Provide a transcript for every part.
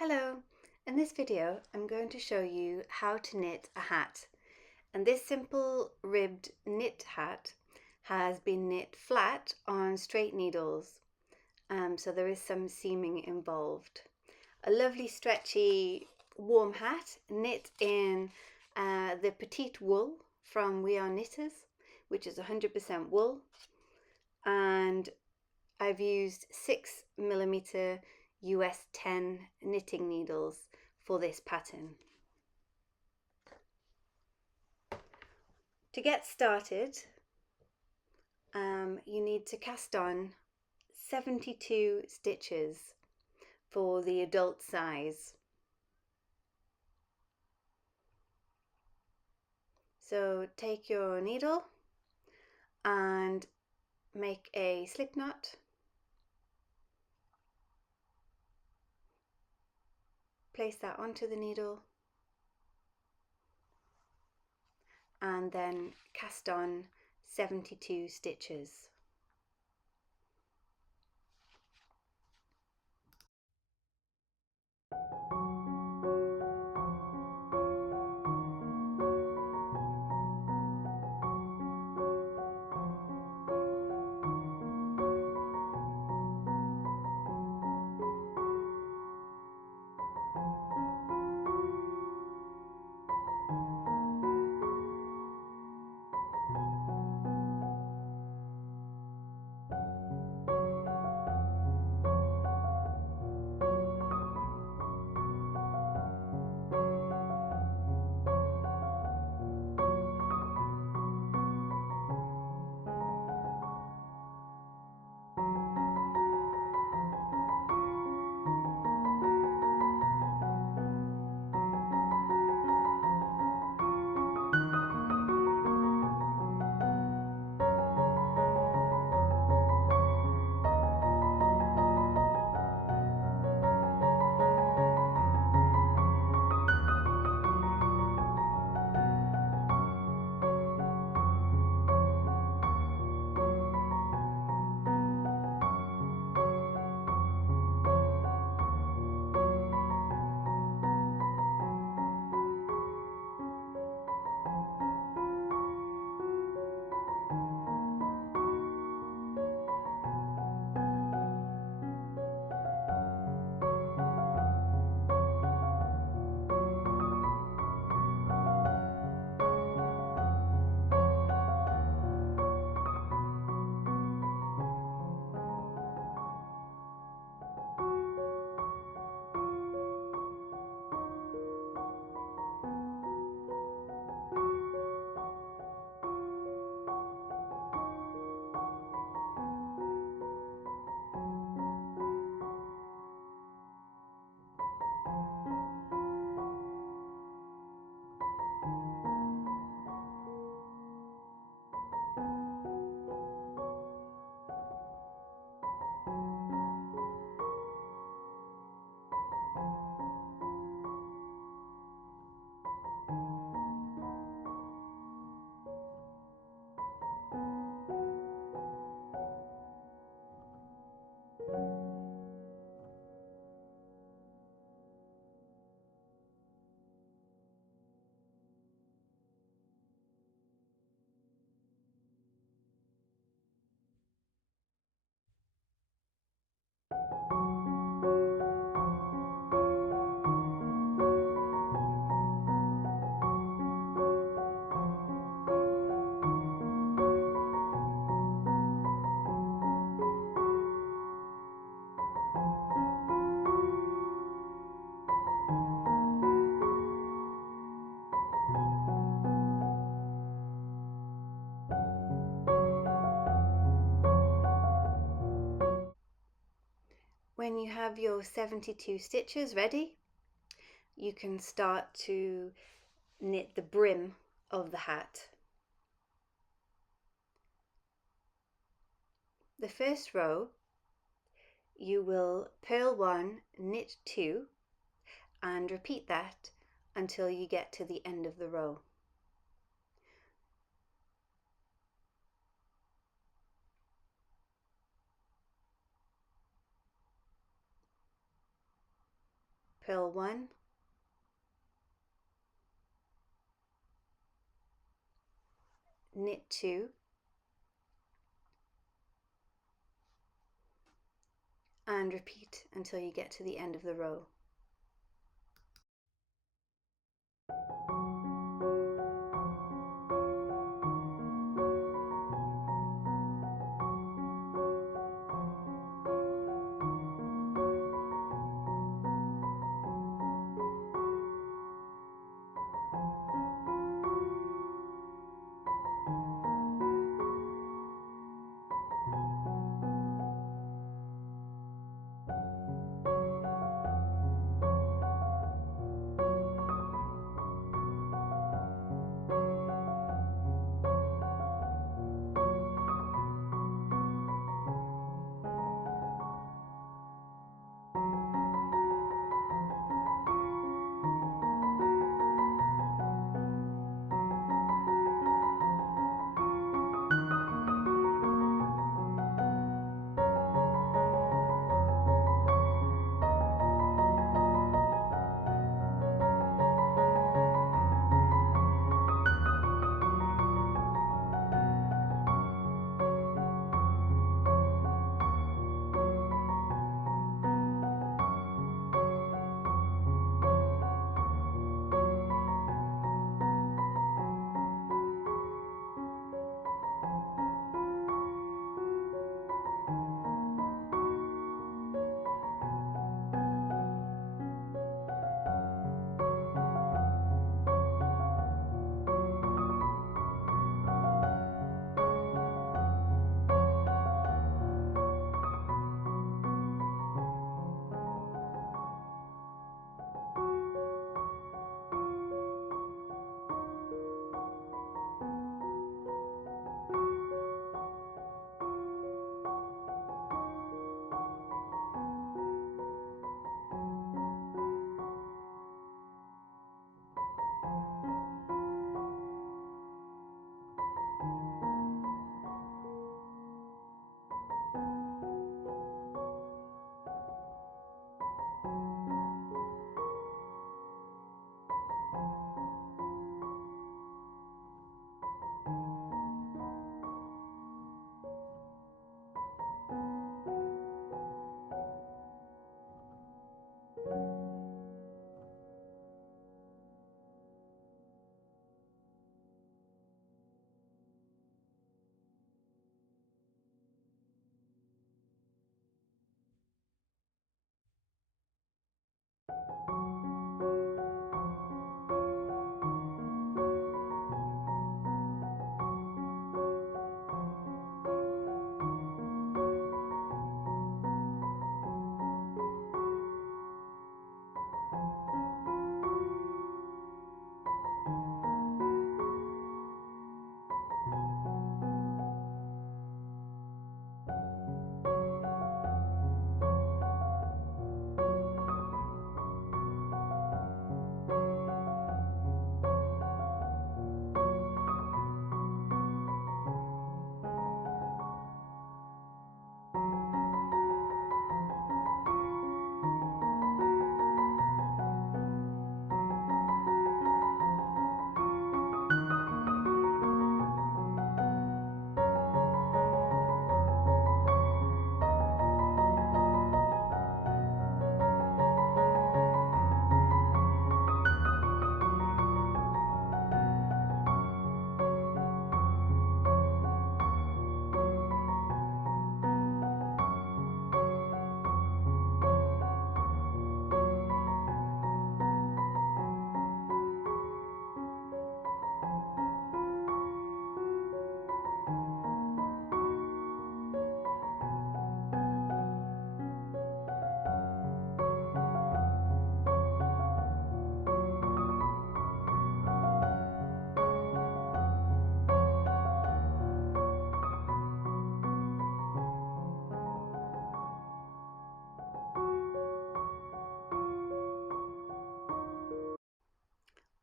Hello, in this video I'm going to show you how to knit a hat, and this simple ribbed knit hat has been knit flat on straight needles, so there is some seaming involved. A lovely stretchy warm hat knit in the petite wool from We Are Knitters, which is 100% wool, and I've used 6mm US 10 knitting needles for this pattern. To get started, you need to cast on 72 stitches for the adult size. So take your needle and make a slip knot. Place that onto the needle and then cast on 72 stitches. When you have your 72 stitches ready, you can start to knit the brim of the hat. The first row, you will purl 1, knit 2, and repeat that until you get to the end of the row. purl 1, knit 2, and repeat until you get to the end of the row.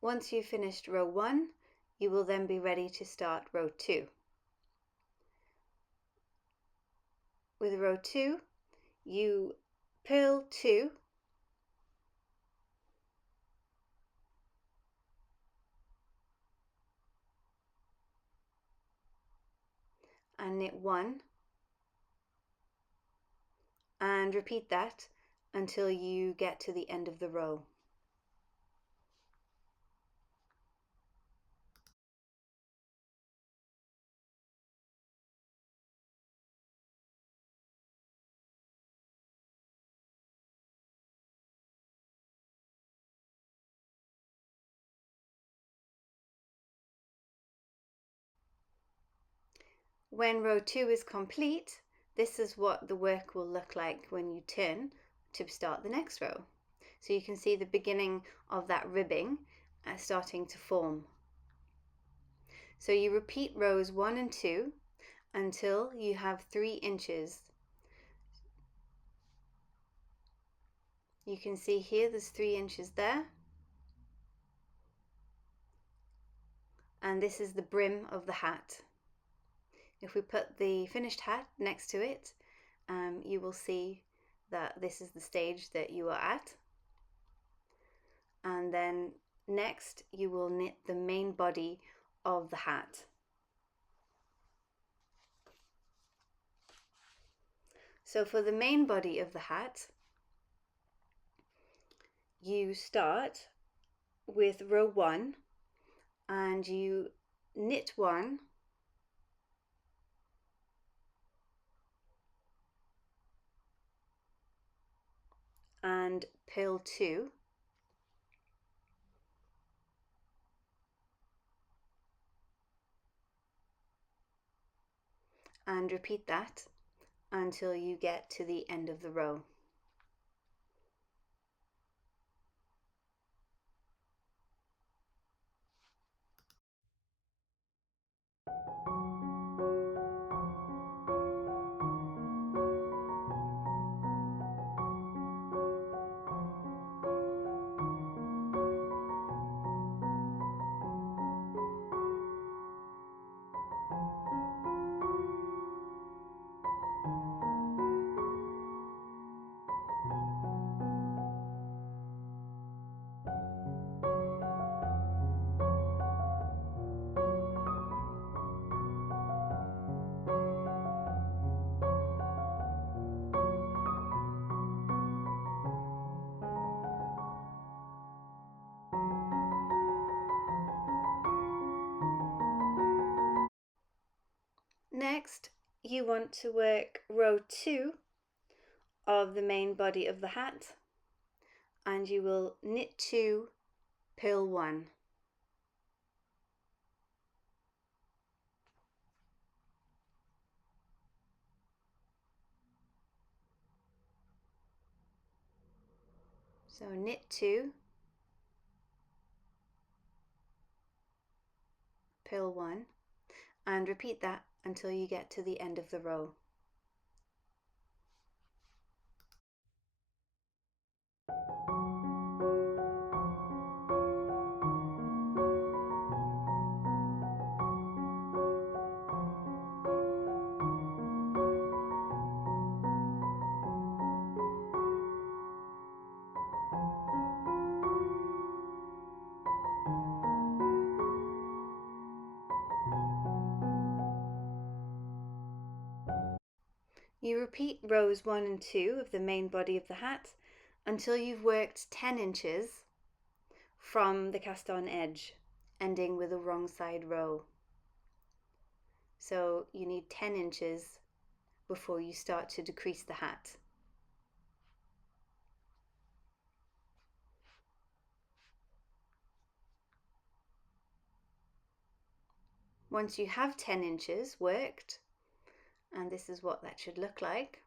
Once you've finished row 1, you will then be ready to start row 2. With row 2, you purl 2, and knit 1 and repeat that until you get to the end of the row. When row 2 is complete, this is what the work will look like when you turn to start the next row. So you can see the beginning of that ribbing starting to form. So you repeat rows 1 and 2 until you have 3 inches. You can see here there's 3 inches there, and this is the brim of the hat. If we put the finished hat next to it, you will see that this is the stage that you are at. And then next you will knit the main body of the hat. So for the main body of the hat, you start with row 1 and you knit 1 and purl 2 and repeat that until you get to the end of the row. Next, you want to work row 2 of the main body of the hat, and you will knit 2, purl 1. So knit 2, purl 1, and repeat that until you get to the end of the row. You repeat rows 1 and 2 of the main body of the hat until you've worked 10 inches from the cast on edge, ending with a wrong side row. So you need 10 inches before you start to decrease the hat. Once you have 10 inches worked, and this is what that should look like,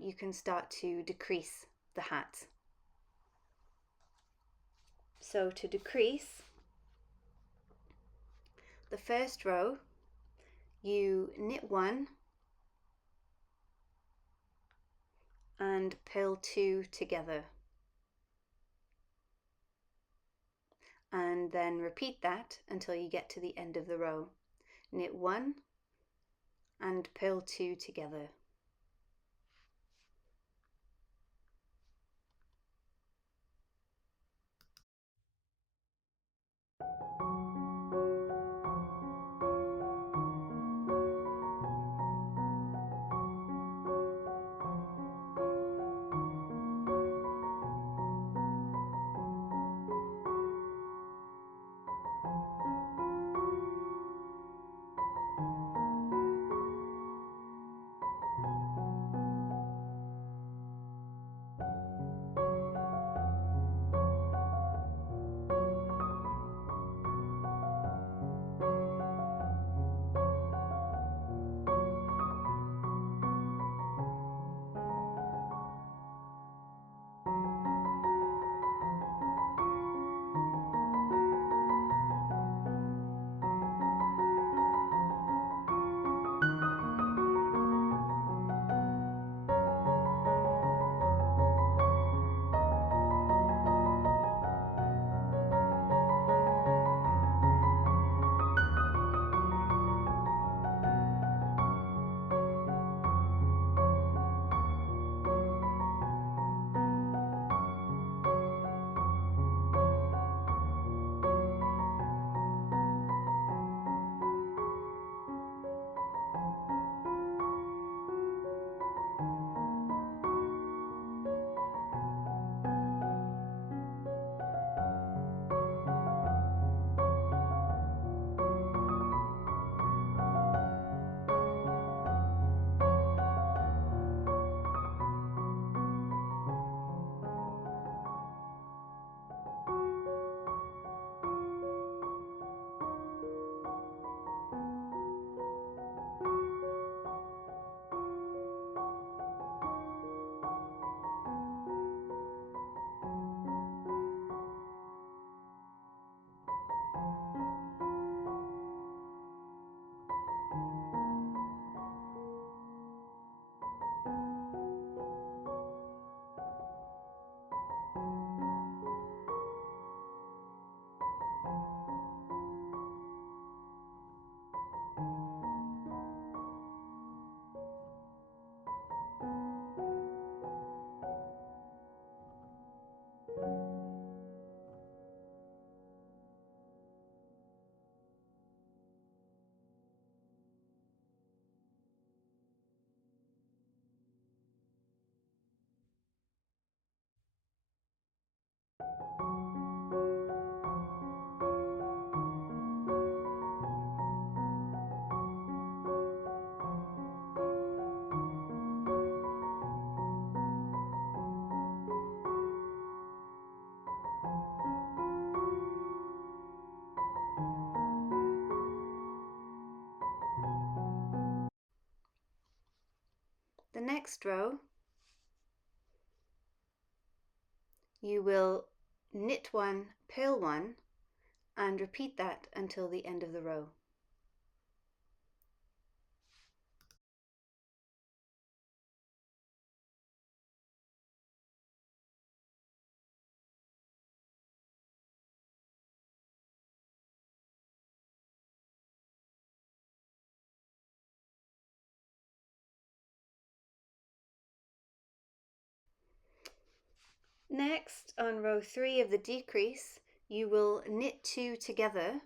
you can start to decrease the hat. So to decrease, the first row, you knit 1 and purl 2 together, and then repeat that until you get to the end of the row. Knit 1 and purl 2 together. next row, you will knit one, purl one, and repeat that until the end of the row. Next, on row 3 of the decrease, you will knit 2 together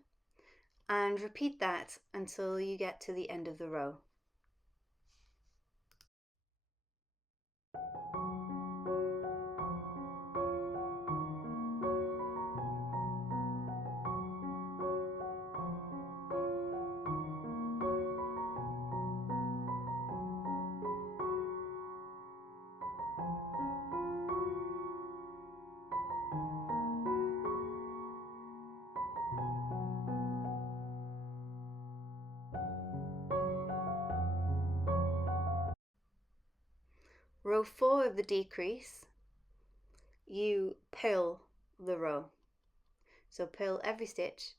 and repeat that until you get to the end of the row. Row 4 of the decrease, you purl the row. So purl every stitch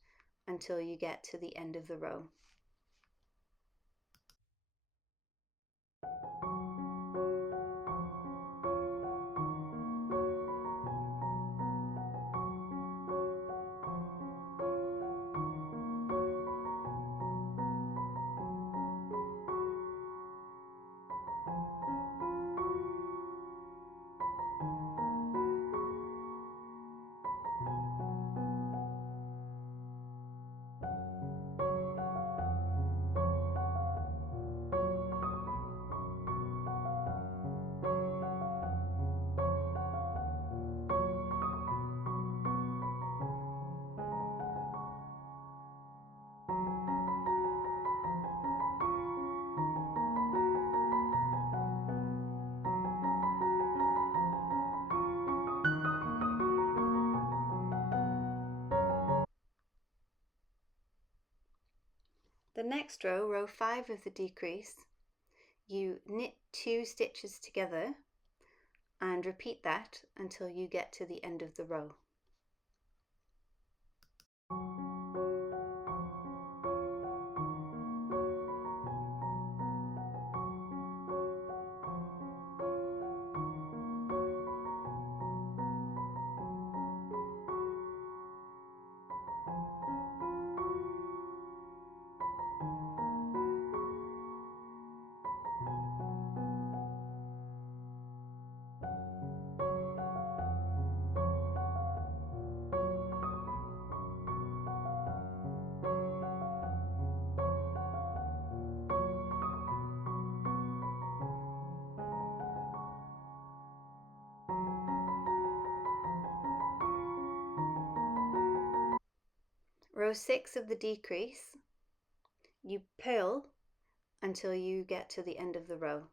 until you get to the end of the row. The next row, row 5 of the decrease, you knit 2 stitches together and repeat that until you get to the end of the row. Row 6 of the decrease, you purl until you get to the end of the row.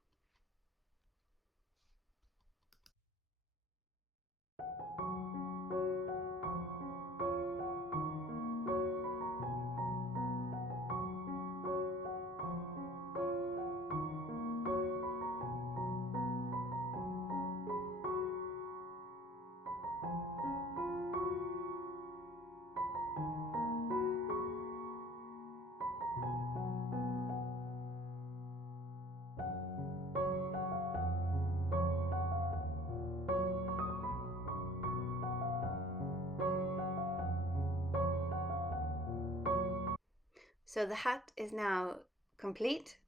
So the hat is now complete,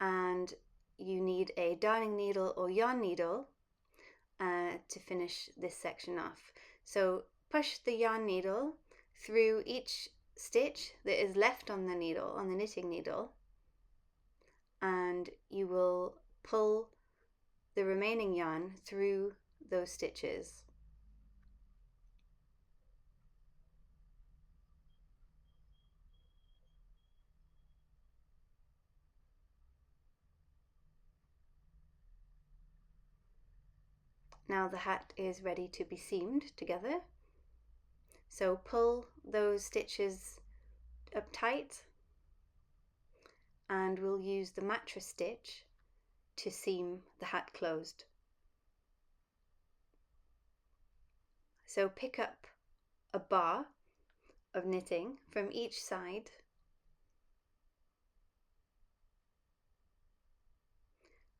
and you need a darning needle or yarn needle to finish this section off. So push the yarn needle through each stitch that is left on the needle, on the knitting needle, and you will pull the remaining yarn through those stitches. Now the hat is ready to be seamed together. So pull those stitches up tight, and we'll use the mattress stitch to seam the hat closed. So pick up a bar of knitting from each side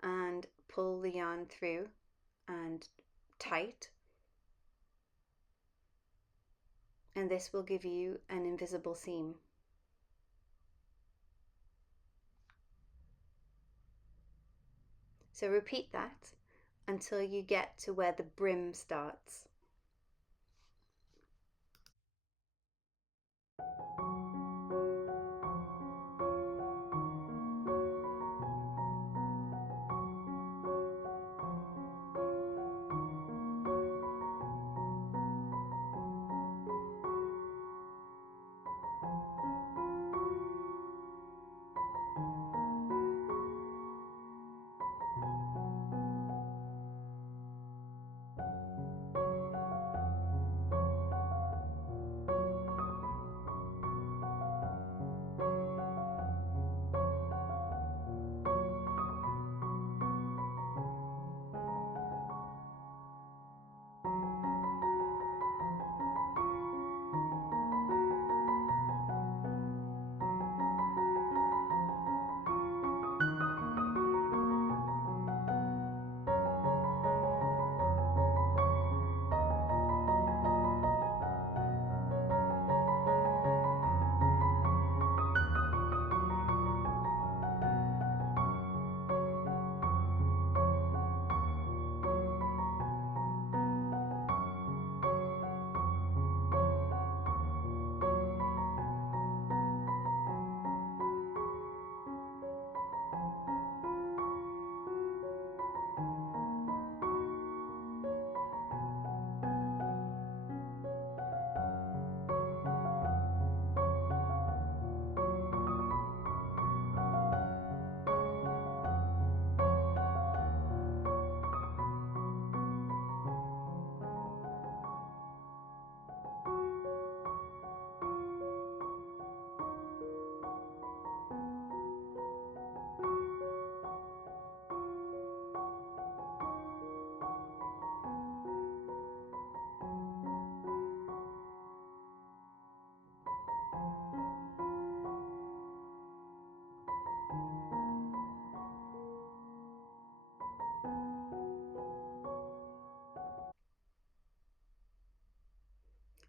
and pull the yarn through and tight, and this will give you an invisible seam. So repeat that until you get to where the brim starts.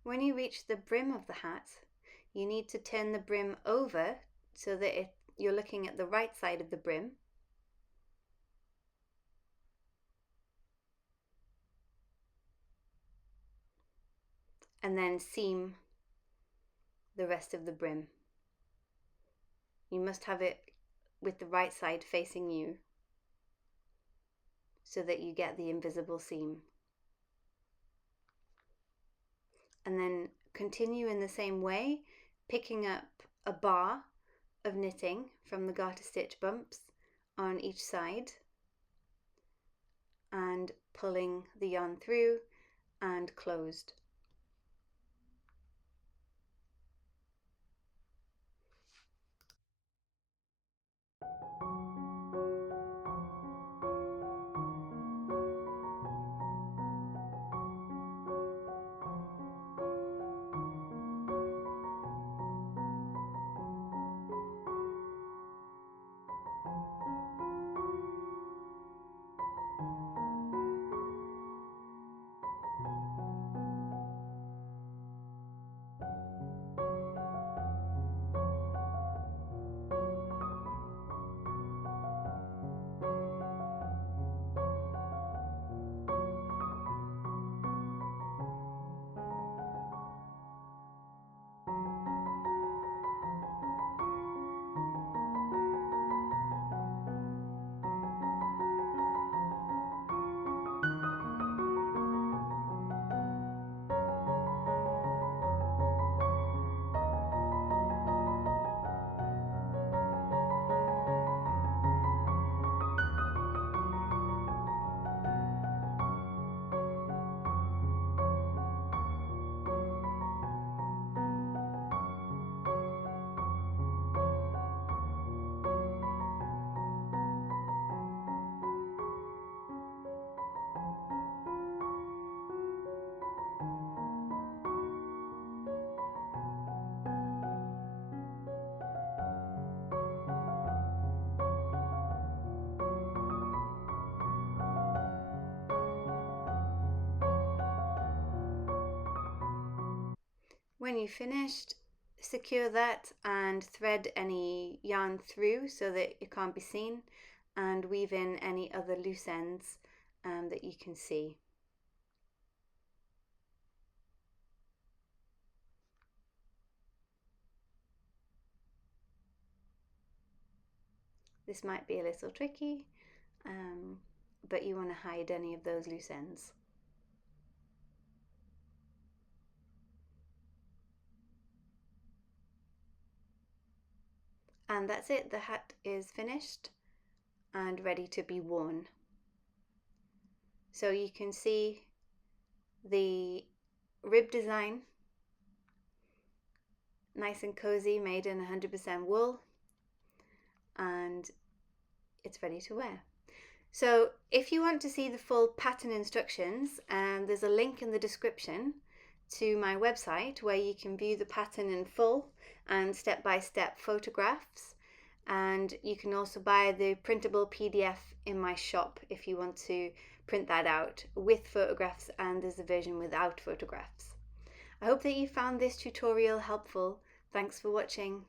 When you reach the brim of the hat, you need to turn the brim over so that you're looking at the right side of the brim. And then seam the rest of the brim. You must have it with the right side facing you so that you get the invisible seam. And then continue in the same way, picking up a bar of knitting from the garter stitch bumps on each side and pulling the yarn through and closed. When you've finished, secure that and thread any yarn through so that it can't be seen, and weave in any other loose ends that you can see. This might be a little tricky, but you want to hide any of those loose ends. And that's it, the hat is finished and ready to be worn. So you can see the rib design, nice and cozy, made in 100% wool, and it's ready to wear. So if you want to see the full pattern instructions, there's a link in the description to my website where you can view the pattern in full and step-by-step photographs, and you can also buy the printable PDF in my shop if you want to print that out with photographs, and there's a version without photographs. I hope that you found this tutorial helpful. Thanks for watching.